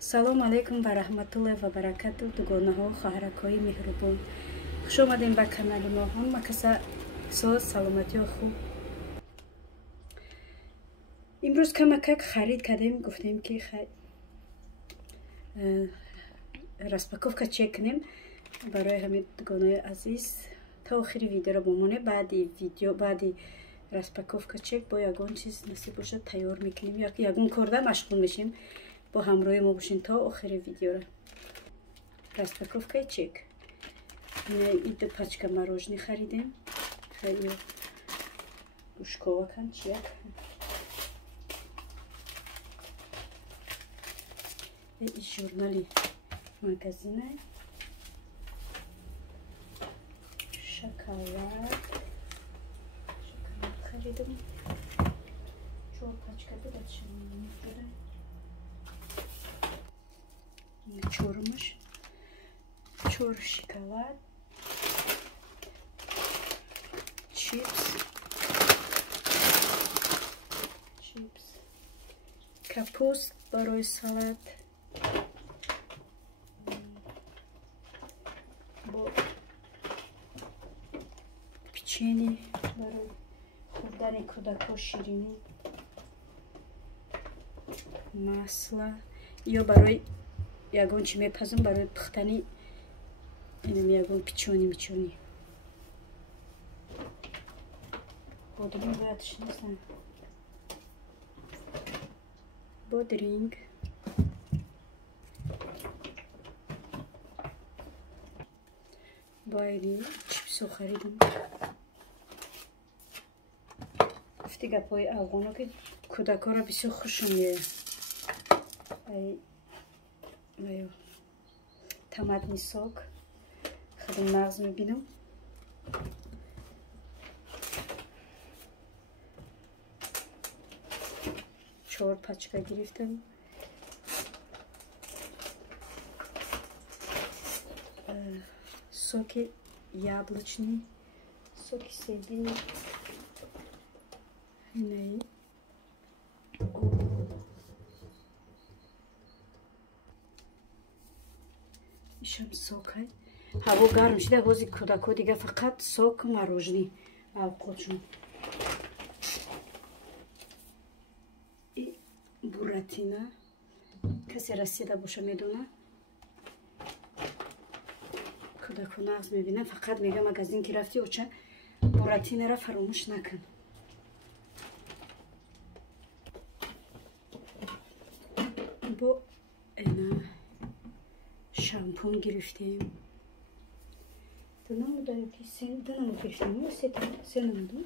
салом алейкум ва раҳматуллоҳи ва баракату дугонаҳо хоҳаракҳои меҳрубон, хуш омадем ба канали мо. ҳама каса соз саломатиҳо хуб. имрӯз камакак харид кардем, гуфтем ки распаковка чек кунем барои ҳамин дугонаҳои азиз. та охири видеоро бомонед. баъди распаковка чек бо ягон чиз насиб бошад тайёр мекунем, ягон корда машғул мешем. با همراه ما باشین تا آخر ویدیو را. распаковка чек. این دو پاچکا مروژنی خریدیم. خیلی گوشکوه کن چیک. این ژورنالی مگزینه. شکلات خریدم. چهار پاچکا بود چند чормаш, чор шоколад, чипс, капуст барои салат, бо печени барои хурдани кӯдакҳо, ширинӣ, масла ё барои ягон чи мепазам барои пухтани ягон печони мечони. Бодумин боядш незнам. Бодринг. Байли чипсо харидам. Гуфти гапои афғоно ки кӯдакҳоро бисёр хушам меояд. томатный сок хеле мағз мебинам. чор пачка гирифтам. соки яблочный, соки себи, инаи ишам сокай. ҳаво гарм шуда ҳози кӯдакҳо дига фақат сок мороженый авқотшон. буратино касе расида боша медона. кӯдакҳо нағз мебинам. фақат мегам магазин ки рафти оча буратиноро фаромӯш накун. бо ина шампун гирифтем. то намуда ёки ду намуд гирифтем. се намуду.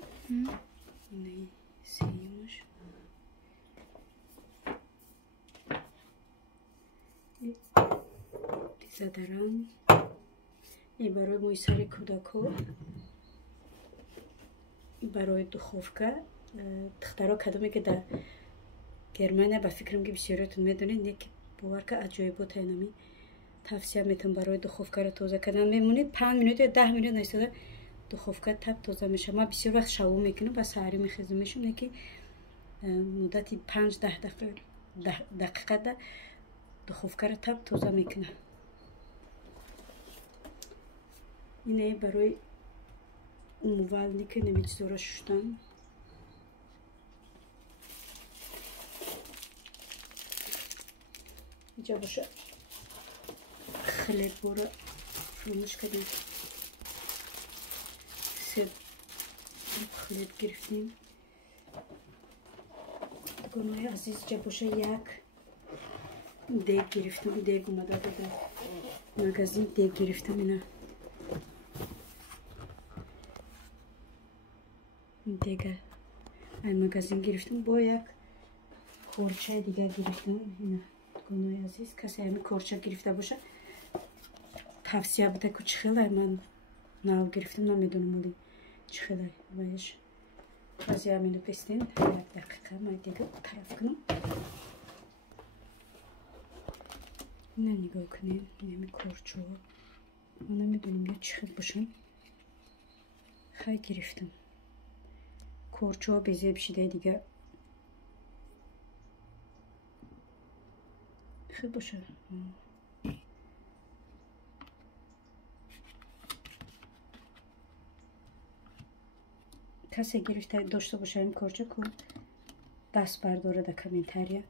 инаи сеюмаш. дезодорант. ин барои мои сари кӯдакҳо. барои духовка. духтаро кадоме ки дар германия ба фикрам ки бисёриятон медонед, не ки бовар ка аҷоибота инами тавсия метавон барои духовкаро тоза кардан. мемонед 5 минут ё 10 минут наистода духовка таб тоза мешавад. ман бисёр вақт шабо мекунам, ба саҳарӣ мехезам мешам, не ки муддати 5-10 дақиқада духовкаро таб тоза мекунам. ине барои умывальники намечизора шуштан. اینجا باشه خلب برو فراموش کردیم. سه خلب گرفتیم. دوگانه‌های عزیز جا باشه یک دیگ گرفتم. دیگ اومده در مغازه دیگ گرفتم. اینا دیگه این مغازه گرفتم. با یک خورچه دیگه گرفتم. اینا دوگانه‌های عزیز کسی همین خورچه گرفته باشه тавсия буда ку чӣ хелай ман нав гирифтам, намедонам вале чӣ хелай вайш аз 1 минут истин 1 дақиқа ман дига тараф кунам. ина нигоҳ кунед нами корчоҳо ман намедонам ё чӣ хел бошам. хай гирифтам корчоҳо безеб шидаи дига خب باشه کسی گرفته داشته باشه این کارچه کو دست برداره در کامنتاریا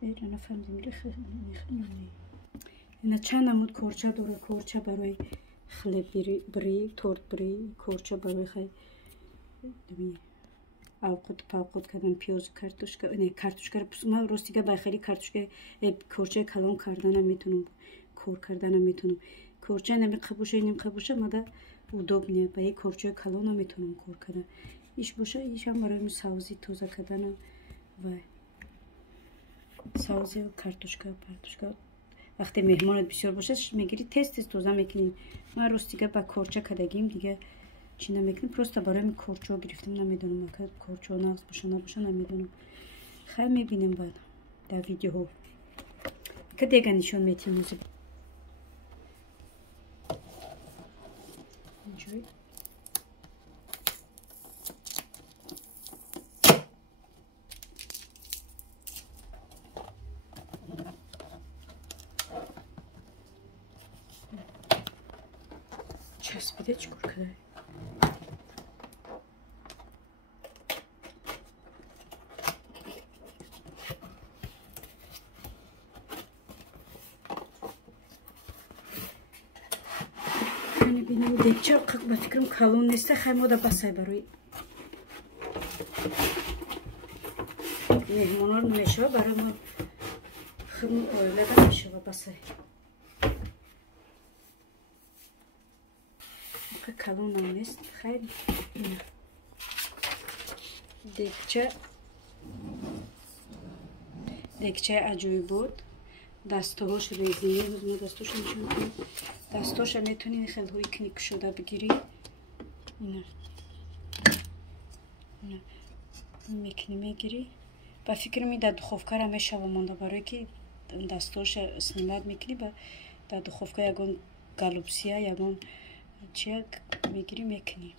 اینا نفهمیدم میخونم اینا چند نمود کارچه داره کارچه برای خلب بری تورت بری کارچه برای خیلی اوقات پاوقات کردن پیاز کارتوشکا نه کارتوشکا رو من راستیگه بخیلی کارتوشکا کارچه کلان کردن میتونم کار کردن میتونم کارچه نمی قبوشه نمی قبوشه ماده удобнее با یک کارچه کلان میتونم کار کردن ایش باشه ایش هم برای سبزی تازه کردن و سبزی و کارتوشکا وقتی مهمانت بسیار باشه میگیری تست تازه میکنیم من راستیگه با کارچه کردگیم دیگه چی نمیکنم پروستا برای کارچه گرفتم نمیدونم که کارچه نقص باشه نباشه نمیدونم خیلی میبینیم بعد در ویدیو ها که دیگه نشون میتیم موزی اینجوری چسبیده چیکار کرده ببینیم دیگه با فکرم کلون نیسته خیلی ماده بسای برای مهمانا رو میشه برای ما خیلی اویله میشه و بسای کلون هم نیست خیلی دیگچه عجوی بود دستاش ریزی ما دستاش نشون کنیم دستاش میتونی خیلی هوی کنیک شده بگیری نه میکنی میگیری با فکر می در دخوفکه را میشه و مانده برای که دستاش سنیمت میکنی در دخوفکه یکون گالوپسیا یکون چیه میگیری میکنی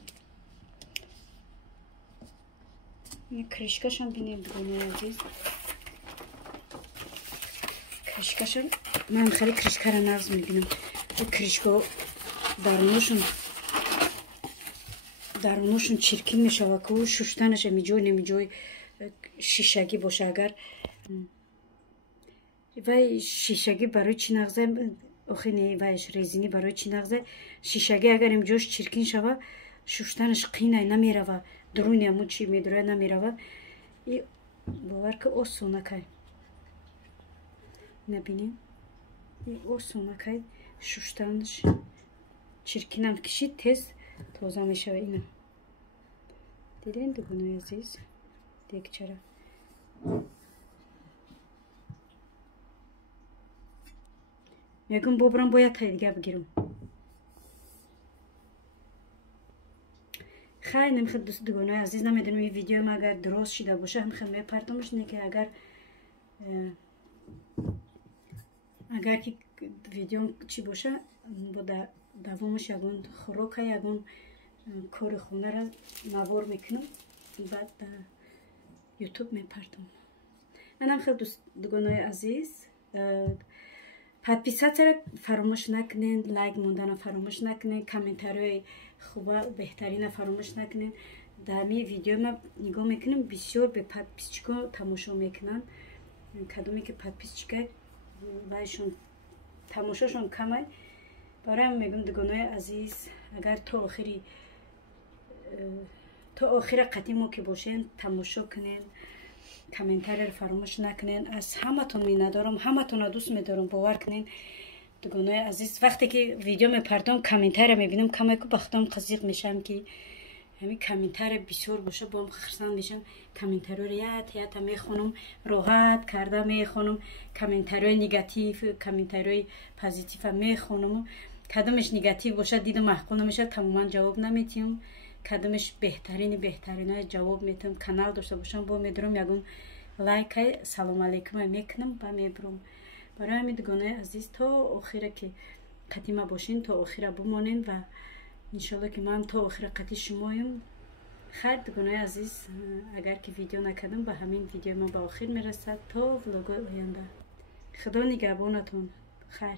این کرشکش هم بینیم بگونه عزیز کرشکش من خیلی کرشکه را نغز میبینم کرشکه درونشون چرکین میشه و که ششتنش میجوی نمیجوی شیشگی باشه اگر و شیشگی برای چی نغزه آخه وایش ریزینی برای چی نغزه شیشگی اگر امجوش چرکین شوه ششتنش قینه نمیره و درونی همون چی میدره نمیره و باور که آسونه که نبینیم آسونه که ششتنش چرکینم کشید تست تازه میشه اینه دیدین دوگونه عزیز دیگه چرا میگم بابرم باید تا دیگه بگیرم خیلی نمیخواد دوست دوگونه عزیز نمیدونم این ویدیو ما اگر درست شده باشه هم خیلی میپردمش نه که اگر که ویدیو چی باشه با دوامش یکون خوراک یکون کار خونه را نوار میکنم بعد در یوتیوب میپردم منم خیلی دوست دوگانای عزیز подписаться را فراموش نکنین لایک موندن فراموش نکنین کامنتارهای خوبه بهترین فراموش نکنین در می ویدیو ما نگاه میکنیم بسیار به подписчика تماشا میکنن کدومی که подписчика وایشون تماشاشون کمه برای میگم دوگانای عزیز اگر تا آخر قدیمو که باشین تماشا کنین کامنتار رو فراموش نکنین از همتون میندارم همتون دوست میدارم باور کنین دوگانای عزیز وقتی که ویدیو میپردم کامنتار میبینم کمی که بختم قزیق میشم که همین کامنتار بسیار باشه با هم خرسان میشم کامنتار رو یاد میخونم راحت کرده میخونم کامنتارهای نگاتیو کامنتارهای پوزیتیو میخونم کدومش نگاتیو باشه دیدم محکوم نمیشه تماما جواب نمیتیم کدومش بهترین جواب میتونم کانال داشته باشم با میدارم یگون لایک سلام علیکم میکنم با میبرم برای همین دوگانه عزیز تا آخره که قدیمه باشین تا آخره بمانین و انشالله که من تا آخر قدی شمایم خیر دوستان عزیز، اگر که ویدیو نکردم به همین ویدیو ما به آخر میرسد. تا ولوگ آینده خدا نگهبانتون. خیر.